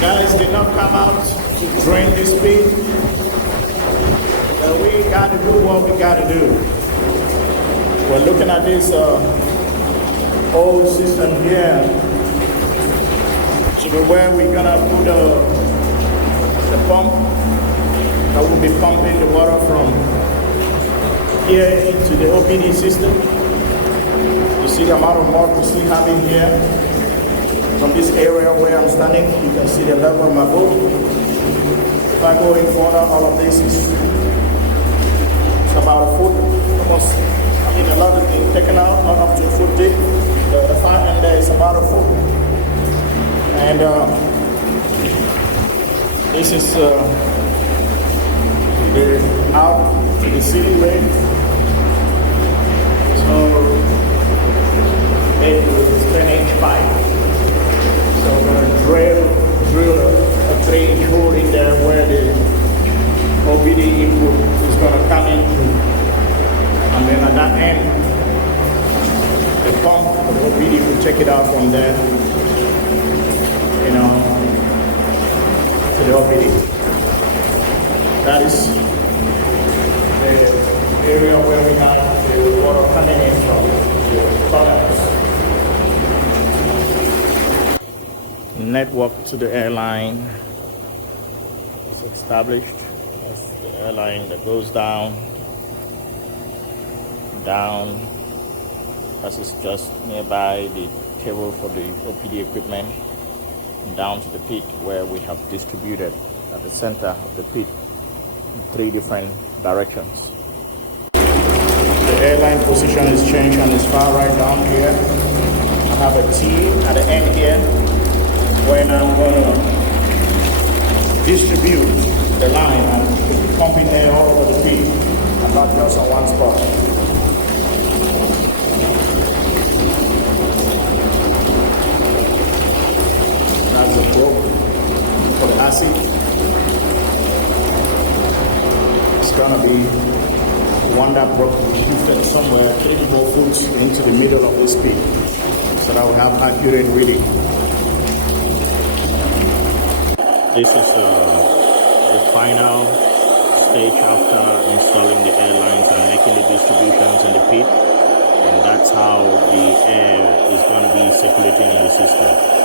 Guys did not come out to drain this pit. We got to do what we got to do. We're looking at this old system here. So where we're gonna put the pump that will be pumping the water from here into the OPD system. You see the amount of mud we still have in here. From this area where I'm standing, you can see the level of my boat. If I go in further, all of this is about a foot, almost. I mean, a lot has been taken out, not up to a foot deep. The far end there is about a foot. And this is the out to the city way. So, 8 to 10-inch pipe. So I'm going to drill a 3-inch hole in there where the OBD input is going to come in. And then at that end, the pump, the OBD will take it out from there, to the OBD. That is the area where we have the water coming in from the tunnels. Network to the airline is established. That's the airline that goes down. That is just nearby the table for the OPD equipment, down to the pit where we have distributed at the center of the pit in 3 different directions. The airline position is changed and is far right down here. I have a T at the end here when I'm going to distribute the line and pump in there all over the pit and not just on one spot. That's the probe for the acid. It's gonna be one that broke shifted somewhere 3 more foot into the middle of this pit so that we have accurate reading. This is the final stage after installing the airlines and making the distributions in the pit, and that's how the air is going to be circulating in the system.